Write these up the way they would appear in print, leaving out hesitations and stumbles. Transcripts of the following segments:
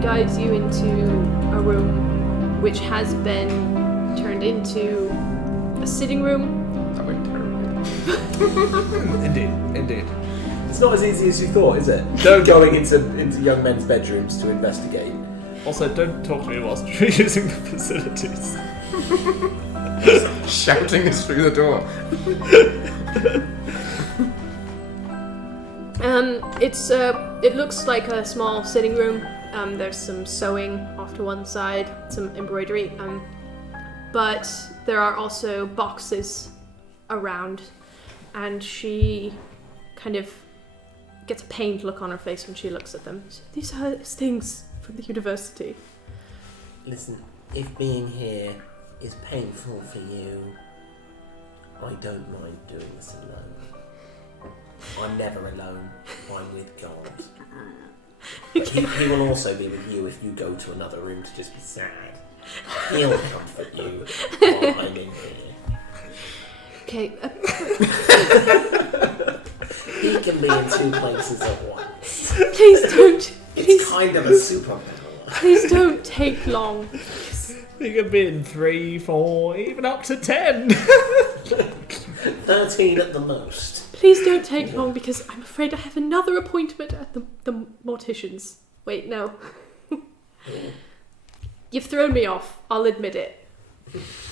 guides you into a room which has been turned into a sitting room. That went terribly. Indeed. It's not as easy as you thought, is it? No going into young men's bedrooms to investigate. Also, don't talk to me whilst you're using the facilities. Shouting us through the door. It looks like a small sitting room. There's some sewing off to one side, some embroidery, but there are also boxes around, and she kind of gets a pained look on her face when she looks at them. So, these are things from the university. Listen, if being here is painful for you, I don't mind doing this alone. I'm never alone. I'm with God. He will also be with you if you go to another room to just be sad. He'll comfort you while I'm in here. Okay. He can be in two places at once. Please don't. It's kind of a superpower. Please don't take long. You could be in 3, 4, even up to 10. 13 at the most. Please don't take long because I'm afraid I have another appointment at the mortician's. Wait, no. You've thrown me off. I'll admit it.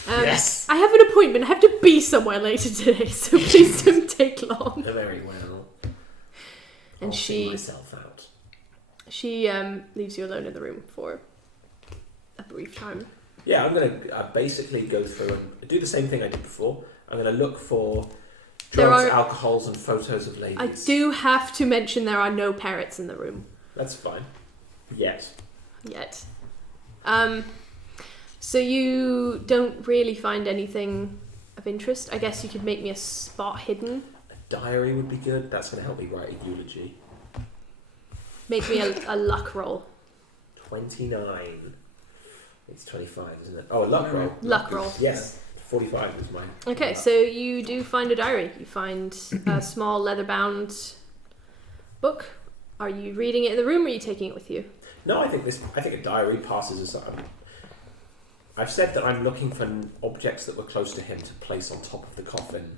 Yes. I have an appointment. I have to be somewhere later today, so please don't take long. Very well. And I'll see myself out. She leaves you alone in the room for a brief time. Yeah, I'm going to basically go through and do the same thing I did before. I'm going to look for drugs, alcohols, and photos of ladies. I do have to mention there are no parrots in the room. That's fine. Yet. So you don't really find anything of interest. I guess you could make me a spot hidden. A diary would be good. That's going to help me write a eulogy. Make me a luck roll. 29. It's 25, isn't it? Oh, a luck roll. Luck roll. Yes. 45 is mine. Okay, so you do find a diary. You find a small leather-bound book. Are you reading it in the room, or are you taking it with you? No, I think a diary passes as... I've said that I'm looking for objects that were close to him to place on top of the coffin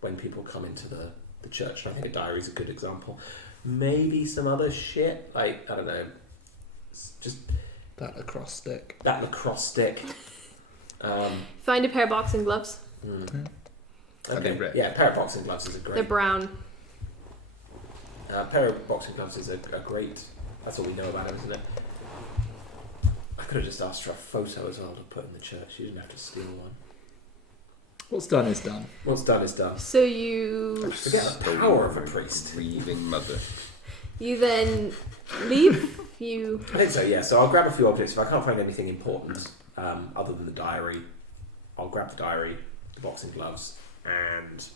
when people come into the church. And I think a diary is a good example. Maybe some other shit, like, I don't know, just... That lacrosse stick. Find a pair of boxing gloves. Okay. Yeah, a pair of boxing gloves is a great... They're brown. A pair of boxing gloves is a great... That's all we know about him, isn't it? I could have just asked for a photo as well to put in the church. You didn't have to steal one. What's done is done. What's done is done. So you... Forget the power of a priest. Grieving mother. You then leave. I think so, yeah. So I'll grab a few objects. If I can't find anything important other than the diary, I'll grab the diary, the boxing gloves, and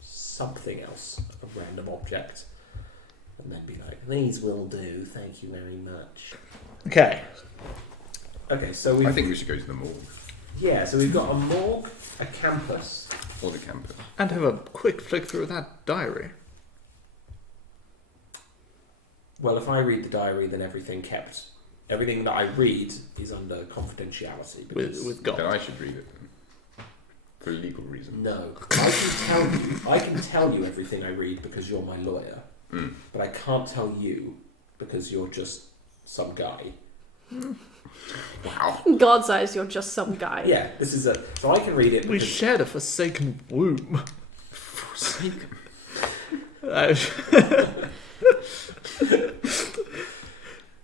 something else, a random object, and then be like, these will do, thank you very much. Okay, so I think we should go to the morgue. Yeah, so we've got a morgue, a campus. Or the campus. and have a quick flick through that diary. Well, if I read the diary, then everything that I read is under confidentiality. With God. Then I should read it then. For legal reasons. No, I can tell you everything I read because you're my lawyer, but I can't tell you because you're just some guy. Wow. In God's eyes, you're just some guy. Yeah, so I can read it. We shared a forsaken womb. Forsaken.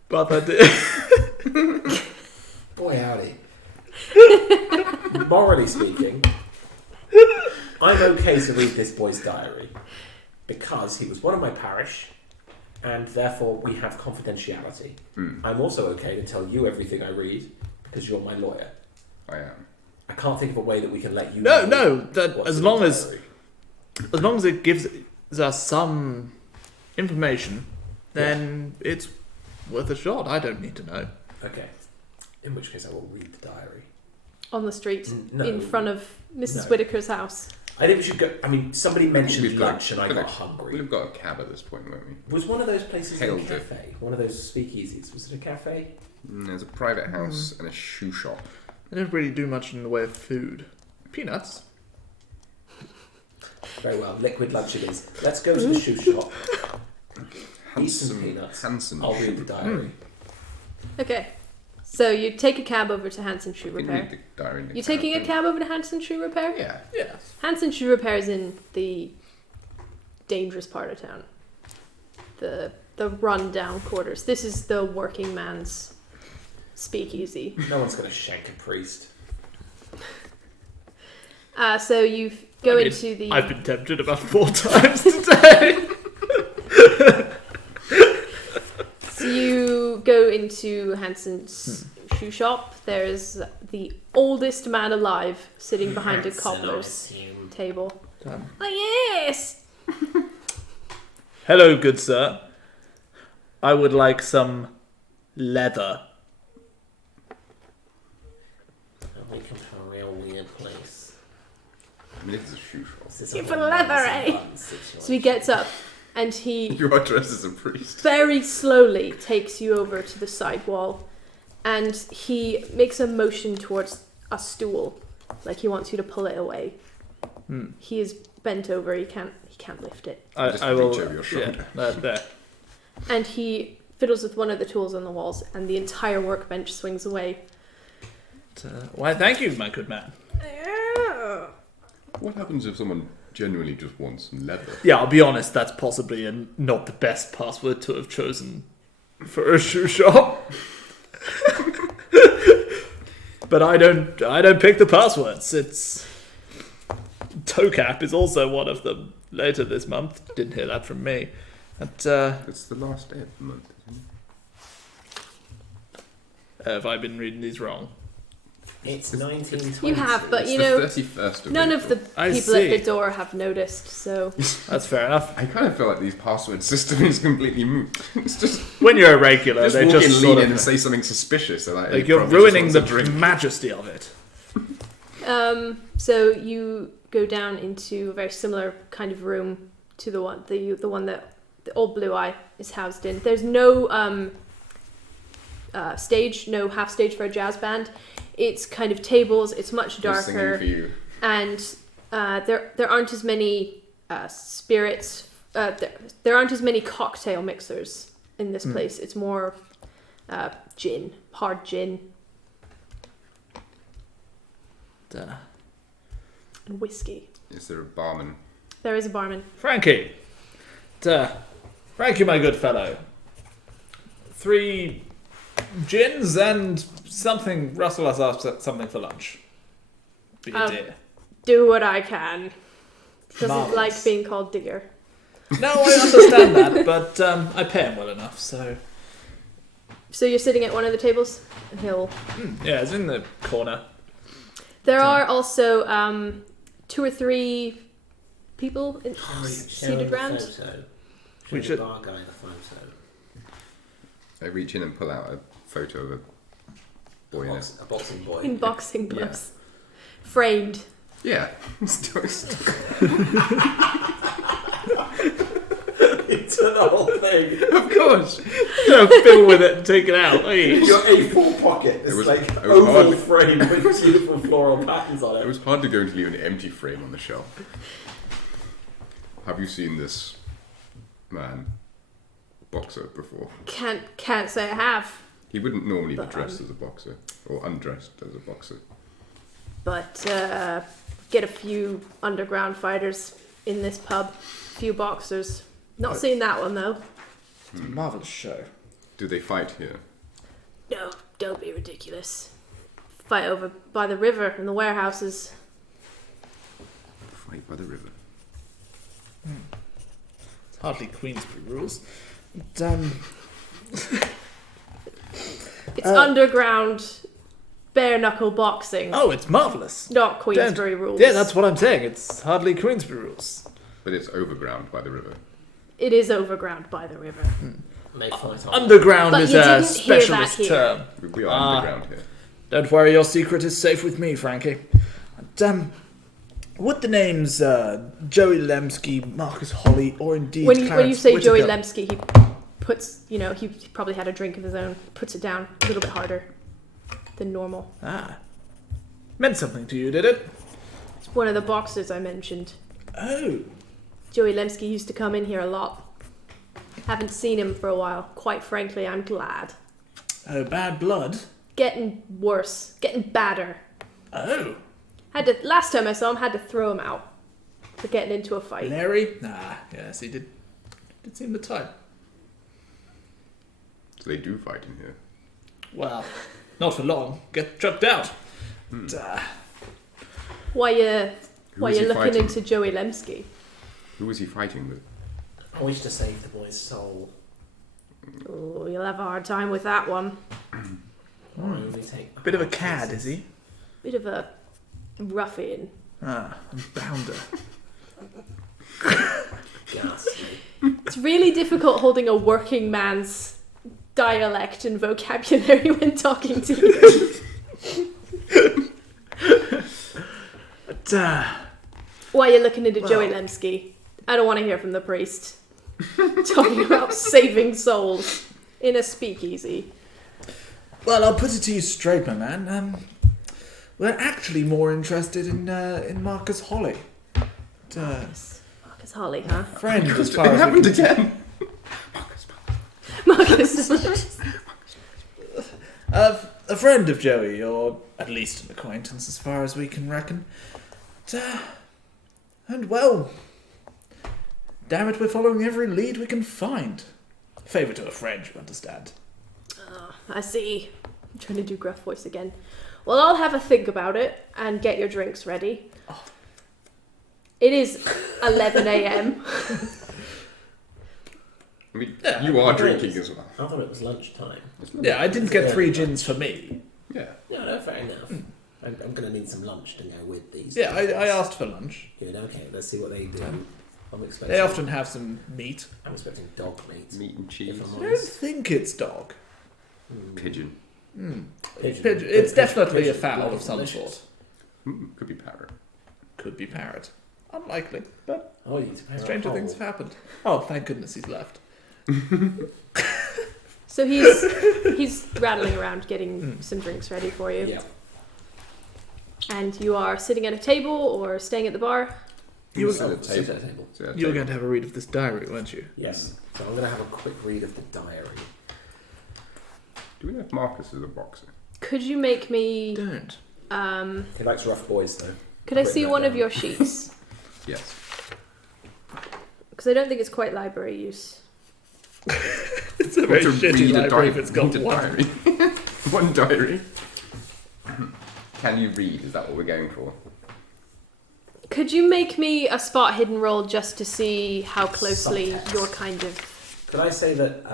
Brother did. Boy, howdy. Morally speaking, I'm okay to read this boy's diary because he was one of my parish, and therefore we have confidentiality. I'm also okay to tell you everything I read because you're my lawyer. I am. I can't think of a way that we can let you No, know that what's as in long the as diary. it gives us some information, then it's worth a shot. I don't need to know. Okay. In which case I will read the diary. On the street, No. in front of Mrs. No. Whittaker's house. I think we should go. I mean, somebody mentioned We've got- lunch, and I got hungry. We've got a cab at this point, won't we? Was one of those places a Hailed it. cafe? One of those speakeasies? Was it a cafe? There's a private house and a shoe shop. They don't really do much in the way of food. Peanuts. Very well. Liquid lunch it is. Let's go to the shoe shop. Eat some peanuts. Hanson I'll read the diary. Okay. So you take a cab over to Hanson Shoe You can Repair. read the diary in the You taking a thing. cab over to Hanson Shoe Repair? Yeah. Yeah. Hanson Shoe Repair is in the dangerous part of town. The run-down quarters. This is the working man's speakeasy. No one's going to shank a priest. So you go I mean, into the... I've been tempted about 4 times today. So you go into Hanson's shoe shop. There's the oldest man alive sitting behind a cobbler's table. Damn. Oh, yes! Hello, good sir. I would like some leather. We come to a real weird place. I mean, it's a shoe shop. This is Here a for whole leather, buns eh? and buns situation. So he gets up and he You are dressed as a priest. very slowly takes you over to the side wall and he makes a motion towards a stool, like he wants you to pull it away. He is bent over, he can't lift it. Just I will. reach over your shoulder. Yeah, there. And he fiddles with one of the tools on the walls and the entire workbench swings away. Why, thank you, my good man. What happens if someone genuinely just wants some leather? Yeah, I'll be honest, that's possibly not the best password to have chosen for a shoe shop. But I don't pick the passwords. It's TOCAP is also one of them later this month. Didn't hear that from me. But, It's the last day of the month, isn't it? have I been reading these wrong? It's 1920. You have, but It's you the know, 31st of none of the April. I people at see. the door have noticed, so... That's fair enough. I kind of feel like these password system is completely moot. It's just When you're a regular, just they walk just in, sort lean of in, and say something suspicious. So like you're ruining the majesty of it. So you go down into a very similar kind of room to the one that the old Blue Eye is housed in. There's no stage, no half stage for a jazz band. It's kind of tables. It's much Singing for darker, you. and there aren't as many spirits. There aren't as many cocktail mixers in this place. It's more gin, hard gin, and whiskey. Is there a barman? There is a barman. Frankie, Frankie, my good fellow. 3 gins and something. Russell has asked something for lunch. Be a dear. Do what I can. Doesn't Marvellous. like being called dear. No, I understand that, but I pay him well enough, so So you're sitting at one of the tables, and he'll. yeah, it's in the corner. There are also 2 or 3 people seated round. We should- Bar guy the photo. I reach in and pull out a photo of a boy in it. A boxing boy. In boxing gloves. Framed. Yeah. Into the whole thing. Of course. You fiddle with it and take it out. Hey. Your A4 pocket. It's was- like it was oval hard. frame with beautiful floral patterns on It it. was hard to go and leave an empty frame on the shelf. Have you seen this man, boxer, before? Can't say I have, He wouldn't normally be But, dressed as a boxer, or undressed as a boxer. but get a few underground fighters in this pub. Few boxers. Not seen that one though. It's a marvellous show. Do they fight here? No, don't be ridiculous. Fight over by the river in the warehouses. Fight by the river. It's hardly Queensbury rules. It's underground, bare knuckle boxing. Oh, it's marvellous. Not Queensbury rules. Yeah, that's what I'm saying. It's hardly Queensbury rules. But it's overground by the river. It is overground by the river. They fight on. Underground But is you a didn't hear that specialist here. term. We are underground here. Don't worry, your secret is safe with me, Frankie. And, Would the names Joey Lemsky, Marcus Holly, or indeed When you Clarence say Joey Whittaker- Lemsky, he puts, he probably had a drink of his own, puts it down a little bit harder than normal. Ah. Meant something to you, did it? It's one of the boxers I mentioned. Oh. Joey Lemsky used to come in here a lot. Haven't seen him for a while. Quite frankly, I'm glad. Oh, bad blood? Getting worse. Getting badder. Oh. Last time I saw him, had to throw him out for getting into a fight. Larry? Nah, yes, he did seem the type. So they do fight in here. Well, not for long. Get chucked out. Why you is he looking fighting? into Joey Lemsky? Who is he fighting with? I wish to save the boy's soul. Oh, you'll have a hard time with that one. I only take Bit of a cad, is he? Bit of a ruffian. Ah, a bounder. Ghastly. It's really difficult holding a working man's dialect and vocabulary when talking to you. But, Why you looking into Joey Lemsky? I don't want to hear from the priest. Talking about saving souls in a speakeasy. well, I'll put it to you straight, my man. We're actually more interested in Marcus Holly. Marcus Holly, huh? Friend, as It far as we happened can again. Marcus. a friend of Joey, or at least an acquaintance, as far as we can reckon. And well, damn it, we're following every lead we can find. Favour to a friend, you understand. I see. I'm trying to do gruff voice again. Well, I'll have a think about it and get your drinks ready. It is 11 a.m. I mean, Yeah, you are I thought it drinking was- as well. I thought it was lunchtime. Yeah, I didn't get 3 gins for me. Yeah. Yeah, no, fair enough. I'm going to need some lunch to go with these. Yeah, I things. asked for lunch. Good, okay, let's see what they do. I'm expecting. They often have some meat. I'm expecting dog meat. Meat and cheese. If I'm I don't honest. think it's dog. Pigeon. Pigeon. It's definitely a Pigeon fowl bloody of some delicious. sort. Could be parrot. Could be parrot. Unlikely, but Oh, you to stranger things have happened. Oh, thank goodness he's left. So he's rattling around getting some drinks ready for you. Yeah. And you are sitting at a table or staying at the bar? You were, Sit at a Sit table. at a table. Sit at a you were table. going to have a read of this diary, weren't you? Yes. So I'm going to have a quick read of the diary. Do we know if Marcus is a boxer? Could you make me... Don't. He likes rough boys, though. Could I Written see that one of down. your sheets? Yes. Because I don't think it's quite library use. It's a very To shitty read a library diary. if it's got Read a one. diary. One diary. Can you read? Is that what we're going for? Could you make me a spot hidden roll just to see how closely Subtext. you're kind of... Could I say that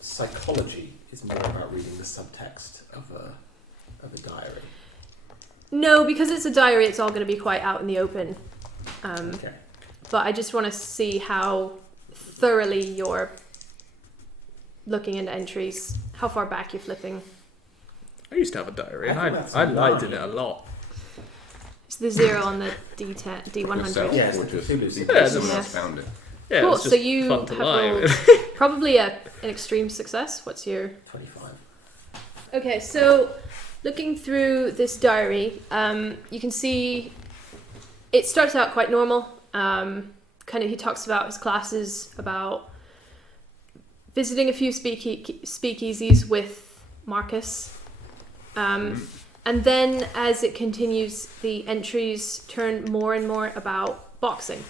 psychology is more about reading the subtext of a diary? No, because it's a diary, it's all going to be quite out in the open. Okay. But I just want to see how thoroughly you're looking into entries, how far back you're flipping. I used to have a diary, and I think that's I liked nine. it a lot. It's the 0 on the D10, Yourself, D100. Yes, or the just Cthulhu's in Yeah, case someone yeah. else found it? Yeah, Cool, it was so just you fun to have lie. rolled probably an extreme success. What's your... 25. Okay, so looking through this diary, you can see it starts out quite normal. Kind of, he talks about his classes, about visiting a few speakeasies with Marcus. And then as it continues, the entries turn more and more about boxing.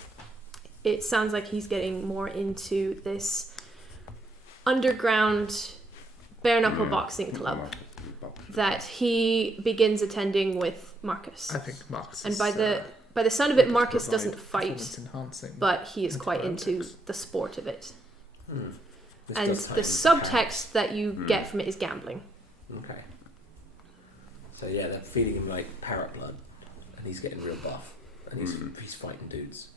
It sounds like he's getting more into this underground bare knuckle boxing club that he begins attending with Marcus. I think Marcus And is, by the sound of it, Marcus provide doesn't fight, performance enhancing but he is quite into antibiotics. the sport of it. This And does tie the into subtext that you get from it is gambling. parrot. Okay. So yeah, they're feeding him like parrot blood, and he's getting real buff, and he's fighting dudes.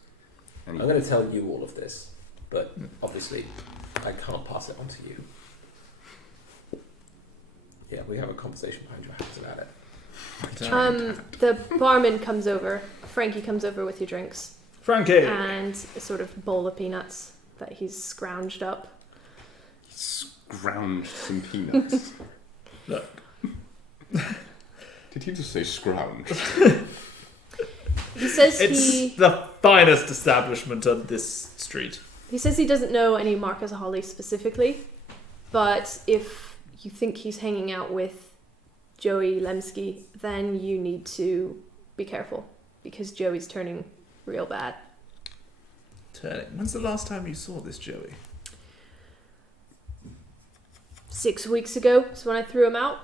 And I'm going to tell you all of this, but obviously I can't pass it on to you. Yeah, we have a conversation behind your house about it. The barman comes over. Frankie comes over with your drinks. Frankie! And a sort of bowl of peanuts that he's scrounged up. Scrounged some peanuts. Look. Did he just say scrounged? He says It's the finest establishment on this street. He says he doesn't know any Marcus Holly specifically, but if you think he's hanging out with Joey Lemsky, then you need to be careful, because Joey's turning real bad. Turning. When's the last time you saw this Joey? 6 weeks ago is when I threw him out.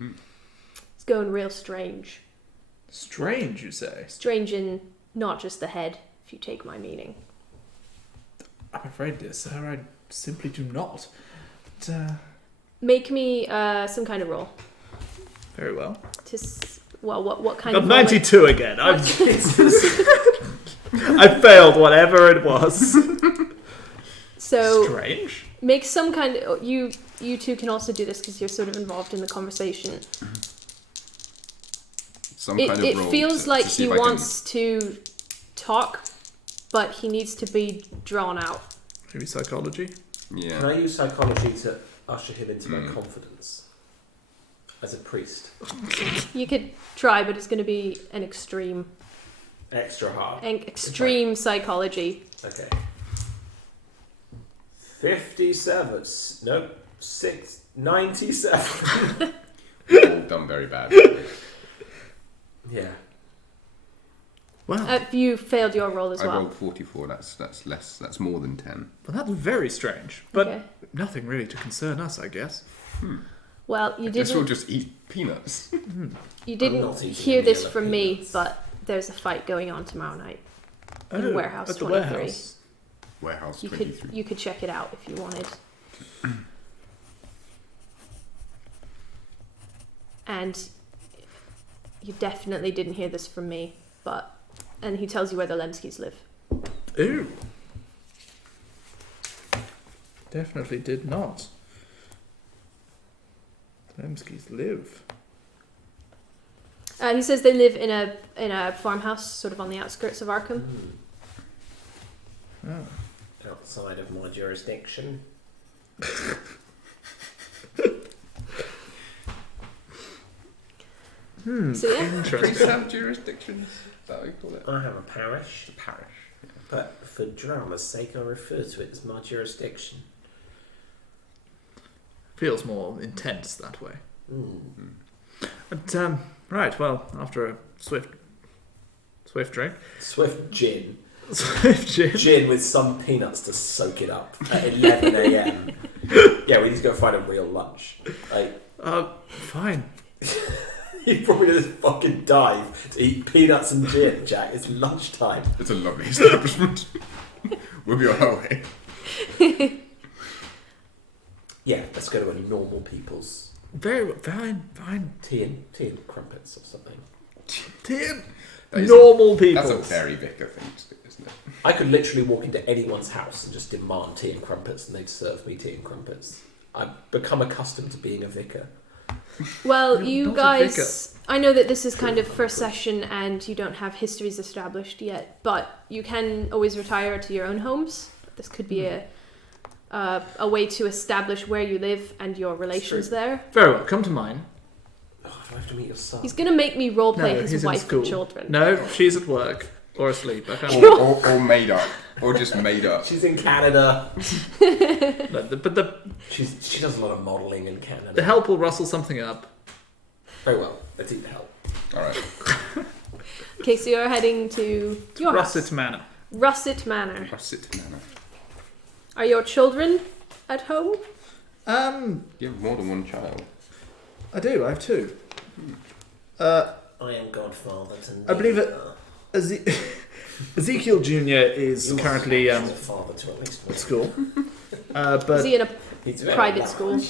It's going real strange. Strange, you say? Strange in not just the head, if you take my meaning. I'm afraid, dear sir, I simply do not. But, Make me some kind of roll. very well. What kind Got of roll? 92 again. I failed whatever it was. So Strange. make some kind of... You two can also do this because you're sort of involved in the conversation. Some kind of It roll feels to like see he if I can- wants to talk, but he needs to be drawn out. Maybe psychology? Yeah. Can I use psychology to usher him into my confidence as a priest? You could try, but it's going to be an extreme Extra hard. extreme psychology. Okay. 57. Nope. 97. We've all done very bad. Yeah. Wow. You failed your roll as I well. rolled 44. That's less. That's more than 10. Well, that's very strange. But Okay. nothing really to concern us, I guess. Well, you I guess we'll didn't. just eat peanuts. You I'm didn't not eating hear any this yellow from me, peanuts. but there's a fight going on tomorrow night. Oh, In Warehouse at the 23. warehouse. Warehouse You 23. could check it out if you wanted. And you definitely didn't hear this from me, and he tells you where the Lemskys live. Ooh. Definitely did not. Lemskys live. He says they live in a farmhouse, sort of on the outskirts of Arkham. Oh. Outside of my jurisdiction. So yeah, Interesting. have jurisdictions. Is that what you call it? I have a parish, Parish. but for drama's sake I refer to it as my jurisdiction. Feels more intense that way. Mm. But, right, well, after a swift drink. Swift gin. Swift gin. Gin with some peanuts to soak it up at 11 a.m. Yeah, we need to go find a real lunch. Like, Fine. you probably just fucking dive to eat peanuts and gin, Jack. It's lunchtime. It's a lovely establishment. We'll be on our way. Yeah, let's go to a normal people's Very fine. tea and crumpets or something. Tim. That is Normal people. That's a very vicar thing to do, isn't it? I could literally walk into anyone's house and just demand tea and crumpets, and they'd serve me tea and crumpets. I've become accustomed to being a vicar. well, You're you not a guys. I know that this is kind of first session, and you don't have histories established yet, but you can always retire to your own homes. This could be a way to establish where you live and your relations there. Very well, come to mine. Oh, do I have to meet your son? He's gonna make me roleplay No, his he's in wife school. and children. No, she's at work. Or asleep. I can't Or made up. Or just made up. She's in Canada. But She does a lot of modelling in the Canada. help will rustle something up. Very well. Let's eat the help. Alright. Okay, so you're heading to your Russet house. Manor. Russet Manor. Russet Manor. Are your children at home? You have more than one child. I do. I have two. I am godfather to I believe it- Ezekiel Jr. is currently He's a father to at least one. at school. Is But he in a He's very private large. school?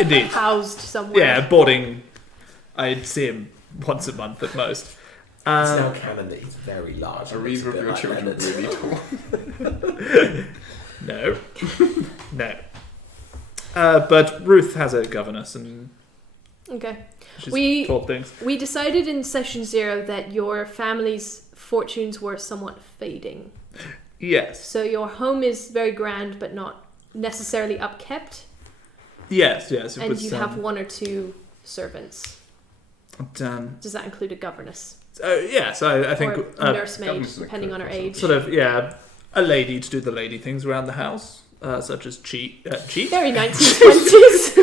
indeed, Housed somewhere? yeah, boarding. I'd see him once a month at most. It's now canon that he's very large. Are He looks either a of bit your like children Leonard. really tall? No, no. But Ruth has a governess, and Okay. She's taught things. We decided in session 0 that your family's fortunes were somewhat fading. Yes. So your home is very grand, but not necessarily upkept. Yes. And you have 1 or 2 servants. Done. Does that include a governess? Yes, I think Or a nursemaid, governess is depending on her age. sort of, a lady to do the lady things around the house, such as cheat, Very 1920s.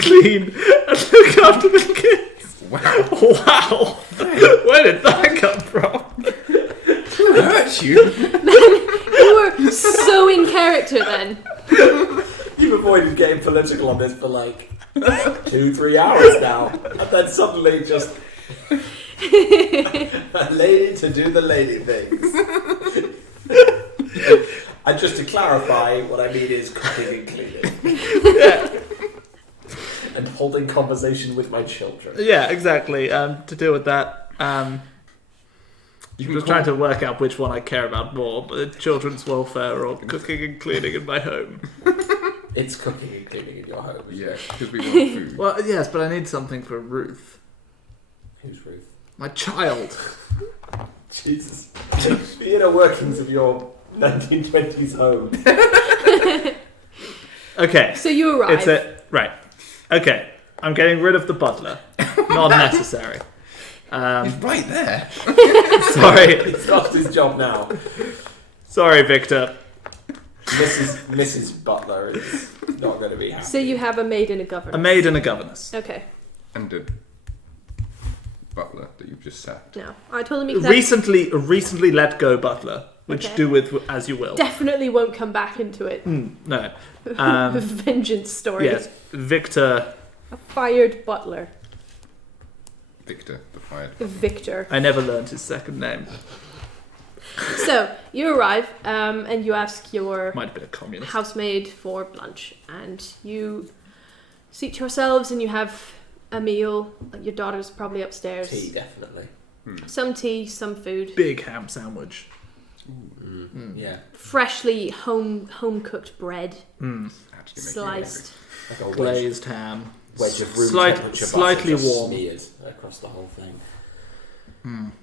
clean, and look after the kids. Wow. Where did that come from? Who hurt you? You were so in character then. You've avoided getting political on this for like 2-3 hours now, and then suddenly just a lady to do the lady things. And just to clarify, what I mean is cooking and cleaning. Yeah. And holding conversation with my children. Yeah, exactly. To deal with that, You I'm just trying to work out which one I care about more, children's welfare or cooking and cleaning in my home. It's cooking and cleaning in your home. Yeah, because we want food. Well, yes, but I need something for Ruth. Who's Ruth? My child. Jesus. The inner workings of your 1920s home. Okay. So you arrive. Right. Okay. I'm getting rid of the butler. Not necessary. He's right there. Sorry. He's lost his job now. Sorry, Victor. Mrs. Butler is not going to be happy. So you have a maid and a governess. A maid and a governess. Okay. And a butler that you've just sacked. No, I told him he could Recently let go butler, which Okay. do with as you will. definitely won't come back into it. No. The vengeance story. Yes, Victor. A fired butler. Victor, the fired. Victor. I never learned his second name. So you arrive and you ask your Might have been a communist. housemaid for lunch, and you seat yourselves and you have a meal. Your daughter's probably upstairs. Tea, definitely. Some tea, some food. Big ham sandwich. Yeah. Freshly home cooked bread, Actually making sliced. Like a Glazed ham. wedge of room temperature slightly butter just warm. smeared across the whole thing.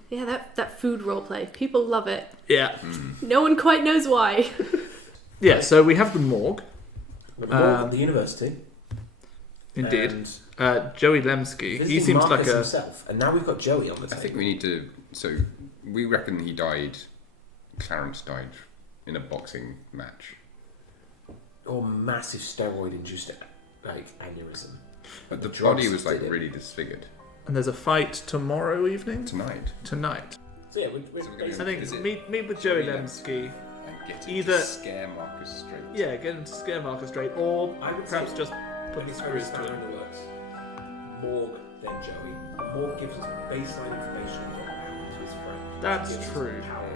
Yeah, that food role play. People love it. Yeah. No one quite knows why. Yeah, so we have the morgue. The university. Indeed. And Joey Lemsky. He visiting seems Marcus like a... himself. And now we've got Joey on the I table. think we need to. So we reckon he died. Clarence died in a boxing match. Or massive steroid-induced aneurysm. But the drugs body was did it. really disfigured. And there's a fight tomorrow evening? Tonight. Tonight. So yeah, we're So we're gonna I think Is it meet with Joey Joey Lemsky. And get him Either- to scare Marcus straight. Yeah, get him to scare Marcus straight, or I would perhaps say- just put the screws to him. Morgue, then Joey. Morgue gives us baseline information on what happened to his friend. That's Gives us true. Power